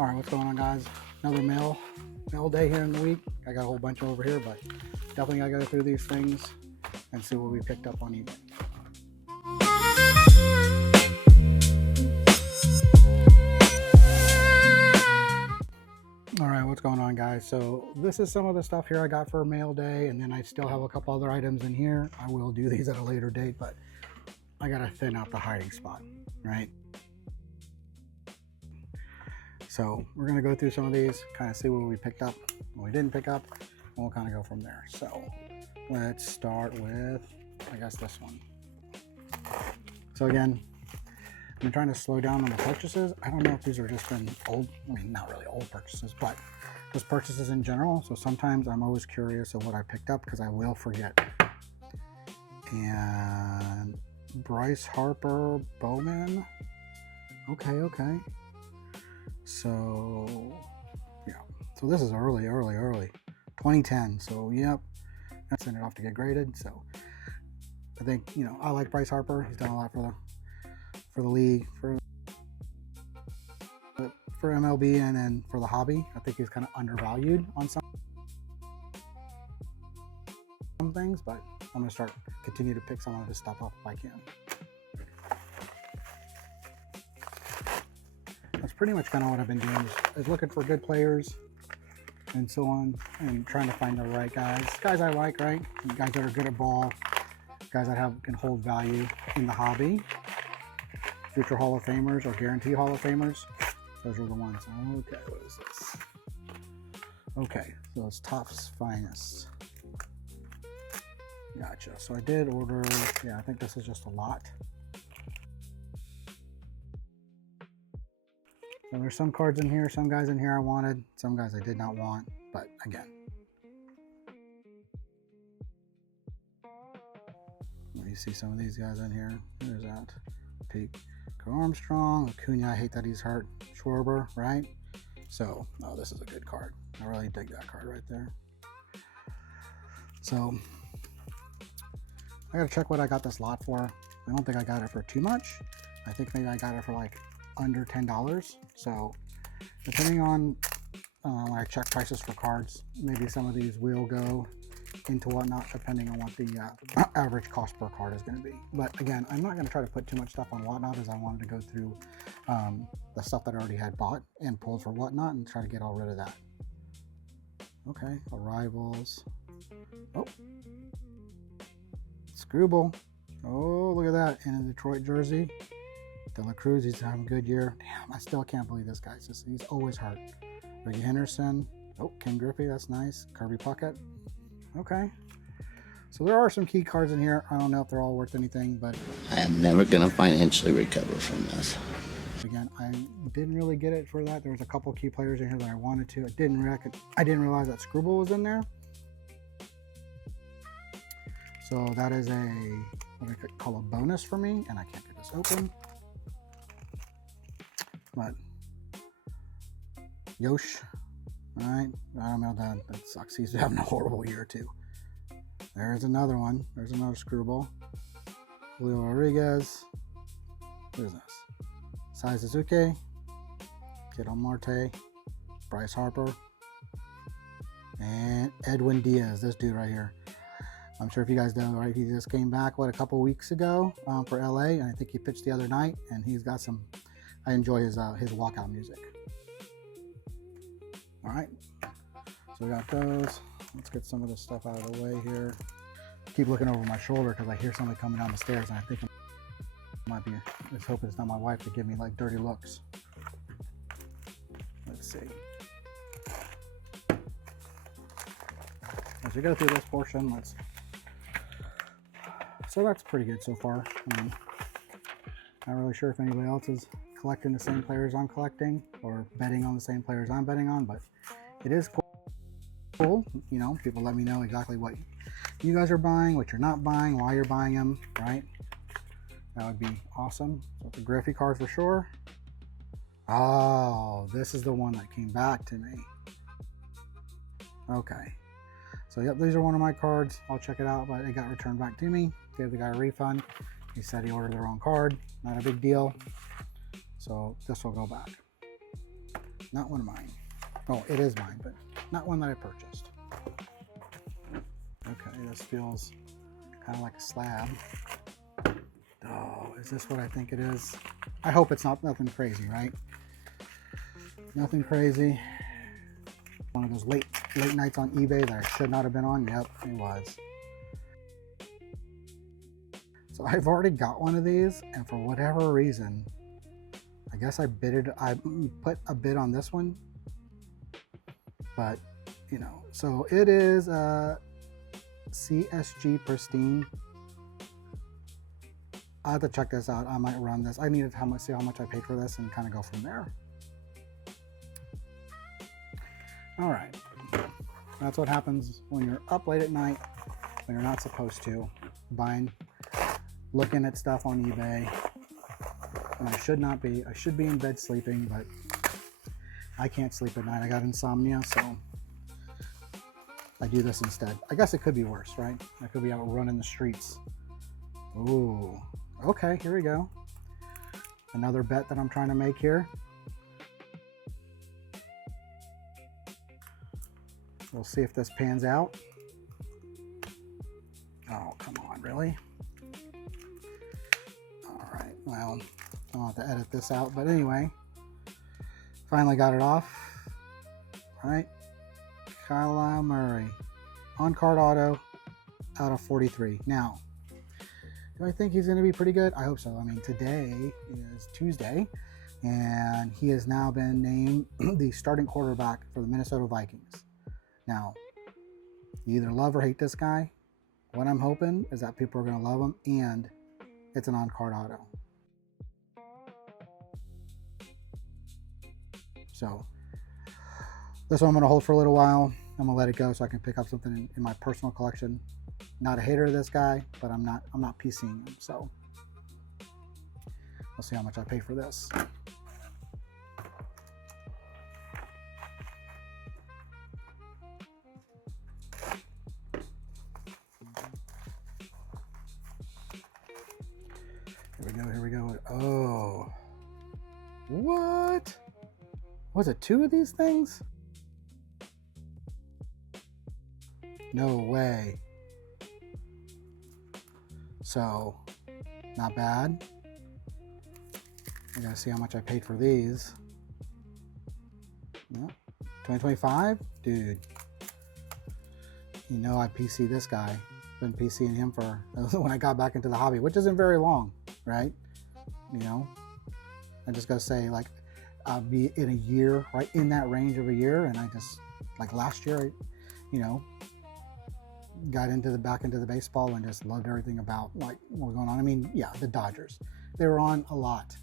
All right, what's going on, guys? Another mail day here in the week. I got a whole bunch over here, but definitely gotta go through these things and see what we picked up on eBay. All right, what's going on, guys? So this is some of the stuff here I got for mail day, and then I still have a couple other items in here. I will do these at a later date, but I gotta thin out the hiding spot, right? So we're gonna go through some of these, kind of see what we picked up, what we didn't pick up, and we'll kind of go from there. So let's start with, I guess, this one. So again, I've been trying to slow down on the purchases. I don't know if these are just been old, I mean, not really old purchases, but just purchases in general. So sometimes I'm always curious of what I picked up because I will forget. And Bryce Harper Bowman. Okay. So yeah, so this is early 2010. So yep, I sent it off to get graded. So I think, you know, I like Bryce Harper. He's done a lot for the league, for MLB, and then for the hobby. I think he's kind of undervalued on some things, but I'm gonna continue to pick some of his stuff up if I can. That's pretty much kind of what I've been doing, is looking for good players and so on, and trying to find the right guys I like, right? Guys that are good at ball, guys that can hold value in the hobby, future Hall of Famers or guarantee Hall of Famers. Those are the ones. Okay, what is this? Okay, so it's Topps Finest. Gotcha. So I did order, yeah, I think this is just a lot. So there's some cards in here, some guys in here I wanted, some guys I did not want, but again. You see some of these guys in here. There's that. Pete Armstrong, Acuna, I hate that he's hurt. Schwarber, right? So, oh, this is a good card. I really dig that card right there. So, I gotta check what I got this lot for. I don't think I got it for too much. I think maybe I got it for like under $10. So, depending on when I check prices for cards, maybe some of these will go into whatnot, depending on what the average cost per card is going to be. But again, I'm not going to try to put too much stuff on whatnot, as I wanted to go through the stuff that I already had bought and pulled for whatnot and try to get all rid of that. Okay, arrivals. Oh, Screwball. Oh, look at that, in a Detroit jersey. De La Cruz, he's having a good year. Damn, I still can't believe this guy. He's always hurt. Ricky Henderson. Oh, Ken Griffey, that's nice. Kirby Puckett. Okay. So there are some key cards in here. I don't know if they're all worth anything, but I am never going to financially recover from this. Again, I didn't really get it for that. There was a couple key players in here that I wanted to. I didn't realize that Screwball was in there. So that is what I could call a bonus for me, and I can't get this open. But Yosh, all right, I don't know, that sucks. He's having a horrible year too. There's another one. There's another Screwball. Julio Rodriguez. Who is this? Sai Suzuki. Ketel Marte. Bryce Harper. And Edwin Diaz, this dude right here. I'm sure if you guys know, right? He just came back, a couple weeks ago for LA, and I think he pitched the other night, and he's got some. I enjoy his walkout music. All right, so we got those. Let's get some of this stuff out of the way here. Keep looking over my shoulder because I hear somebody coming down the stairs, and I think it might be. Let's hope it's not my wife to give me like dirty looks. Let's see. As we go through this portion, so that's pretty good so far. I mean, not really sure if anybody else is collecting the same players I'm collecting or betting on the same players I'm betting on, but it is cool. You know, people let me know exactly what you guys are buying, what you're not buying, why you're buying them, right? That would be awesome. So the Griffey card for sure. Oh, this is the one that came back to me. Okay. So yep, these are one of my cards. I'll check it out, but it got returned back to me. Gave the guy a refund. He said he ordered the wrong card. Not a big deal. So this will go back. Not one of mine. Oh, it is mine, but not one that I purchased. Okay, this feels kind of like a slab. Oh, is this what I think it is? I hope it's not nothing crazy, right? Nothing crazy. One of those late nights on eBay that I should not have been on. Yep, it was. So I've already got one of these, and for whatever reason, I guess I put a bid on this one, but you know, so it is a CSG Pristine. I have to check this out. I might run this. I needed to see how much I paid for this and kind of go from there. All right, that's what happens when you're up late at night, when you're not supposed to, looking at stuff on eBay. And I should not be. I should be in bed sleeping, but I can't sleep at night. I got insomnia, so I do this instead. I guess it could be worse, right? I could be out running the streets. Ooh, okay, here we go. Another bet that I'm trying to make here. We'll see if this pans out. Oh, come on, really? All right, well, I'll have to edit this out, but anyway, finally got it off. All right, KyleMurray, on-card auto, out of 43. Now, do I think he's going to be pretty good? I hope so. I mean, today is Tuesday, and he has now been named the starting quarterback for the Minnesota Vikings. Now, you either love or hate this guy. What I'm hoping is that people are going to love him, and it's an on-card auto. So this one I'm going to hold for a little while. I'm going to let it go so I can pick up something in my personal collection. Not a hater of this guy, but I'm not PCing him. So we'll see how much I pay for this. Here we go. Oh, what? Was it 2 of these things? No way. So, not bad. I gotta see how much I paid for these. No, 2025? Dude. You know I PC this guy. Been PCing him for when I got back into the hobby, which isn't very long, right? You know, I just gotta say, like, I'll be in a year, right in that range of a year, and I just, like last year, you know, got back into the baseball and just loved everything about like what was going on. I mean, yeah, the Dodgers, they were on a lot,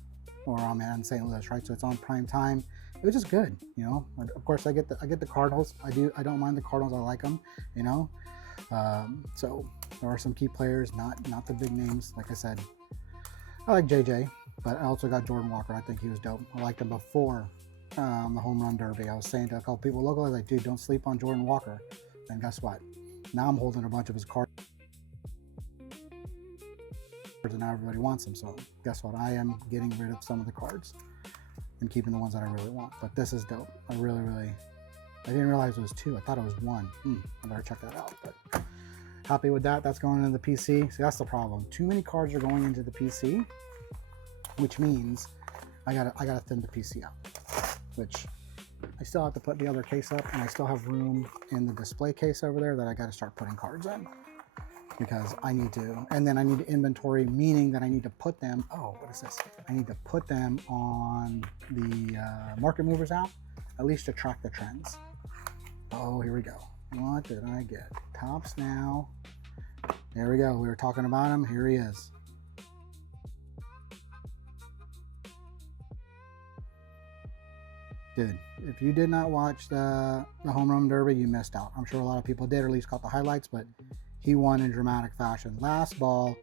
or I'm in St. Louis, right? So it's on prime time. It was just good, you know. Of course, I get the Cardinals. I don't mind the Cardinals. I like them, you know. So there are some key players, not the big names. Like I said, I like JJ, but I also got Jordan Walker. I think he was dope. I liked him before the home run derby. I was saying to a couple people locally, like, dude, don't sleep on Jordan Walker. And guess what? Now I'm holding a bunch of his cards, and now everybody wants them. So guess what? I am getting rid of some of the cards and keeping the ones that I really want. But this is dope. I didn't realize it was 2. I thought it was 1. I better check that out. But happy with that. That's going into the PC. See, that's the problem. Too many cards are going into the PC, which means I gotta thin the PC out, which I still have to put the other case up, and I still have room in the display case over there that I got to start putting cards in, because I need to, and then I need to inventory, meaning that I need to put them, oh, what is this? I need to put them on the market movers app, at least to track the trends. Oh, here we go. What did I get? Tops now. There we go. We were talking about him. Here he is. Dude, if you did not watch the home run derby, you missed out. I'm sure a lot of people did, or at least caught the highlights, but he won in dramatic fashion. Last ball,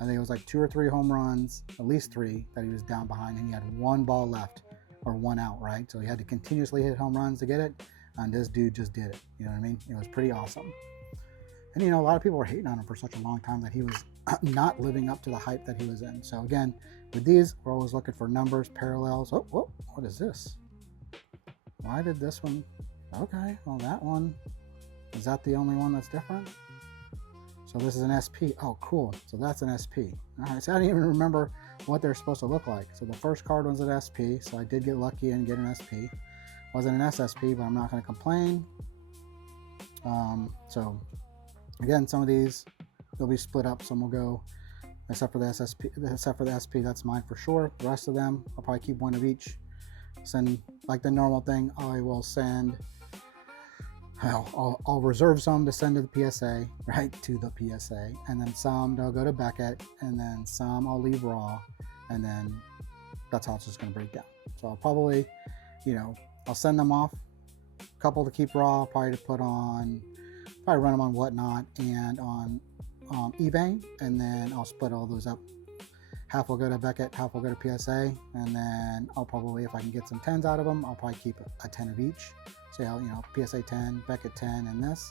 I think it was like 2 or 3 home runs, at least 3 that he was down behind, and he had 1 ball left, or 1 out, right? So he had to continuously hit home runs to get it, and this dude just did it. You know what I mean? It was pretty awesome. And you know, a lot of people were hating on him for such a long time that he was not living up to the hype that he was in. So again, with these, we're always looking for numbers, parallels. Oh, whoa, what is this? Why did this one? Okay, well that one, is that the only one that's different? So this is an SP. Oh, cool. So that's an SP. All right, so I didn't even remember what they're supposed to look like. So the first card was an SP, so I did get lucky and get an SP. Wasn't an SSP, but I'm not going to complain. So again, some of these, they'll be split up. Some will go, except for the SSP, except for the SP, that's mine for sure. The rest of them, I'll probably keep one of each. Send, like the normal thing, I will send, I'll reserve some to send to the PSA, right, to the PSA, and then some they'll go to Beckett, and then some I'll leave raw, and then that's how it's just going to break down. So I'll probably, I'll send them off, a couple to keep raw, probably to put on, probably run them on Whatnot and on eBay, and then I'll split all those up. Half will go to Beckett, half will go to PSA, and then I'll probably, if I can get some 10s out of them, I'll probably keep a 10 of each. So, PSA 10, Beckett 10, and this,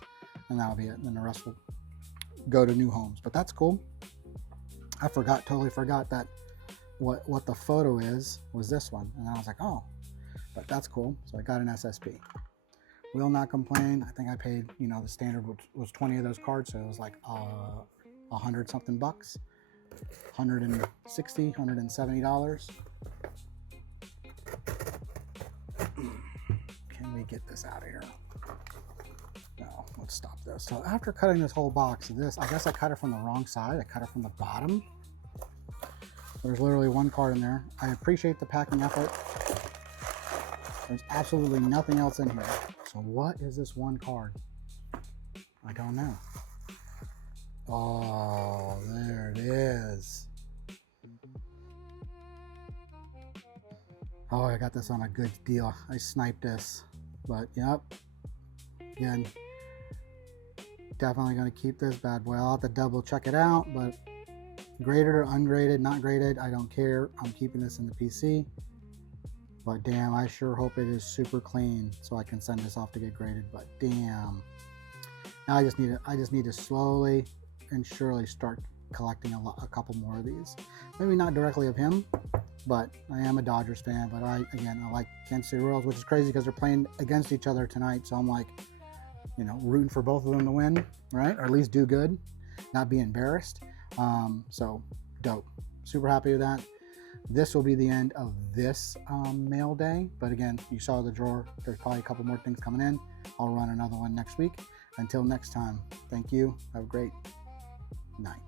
and that'll be it. And then the rest will go to new homes. But that's cool. I totally forgot that what the photo was this one. And I was like, oh, but that's cool. So I got an SSP. Will not complain. I think I paid, the standard was 20 of those cards, so it was like 100 something bucks. $160, $170. Can we get this out of here? No, let's stop this. So after cutting this whole box of this, I guess I cut it from the wrong side. I cut it from the bottom. There's literally one card in there. I appreciate the packing effort. There's absolutely nothing else in here. So what is this one card? I don't know. Oh, there it is. Oh, I got this on a good deal. I sniped this. But, yep. Again, definitely going to keep this bad boy. I'll have to double check it out, but graded or ungraded, not graded, I don't care. I'm keeping this in the PC. But damn, I sure hope it is super clean so I can send this off to get graded. But damn. Now I just need to slowly and surely start collecting a couple more of these. Maybe not directly of him, but I am a Dodgers fan. But I like Kansas City Royals, which is crazy because they're playing against each other tonight. So I'm like, rooting for both of them to win, right? Or at least do good, not be embarrassed. So dope. Super happy with that. This will be the end of this mail day. But again, you saw the drawer. There's probably a couple more things coming in. I'll run another one next week. Until next time, thank you. Have a great night.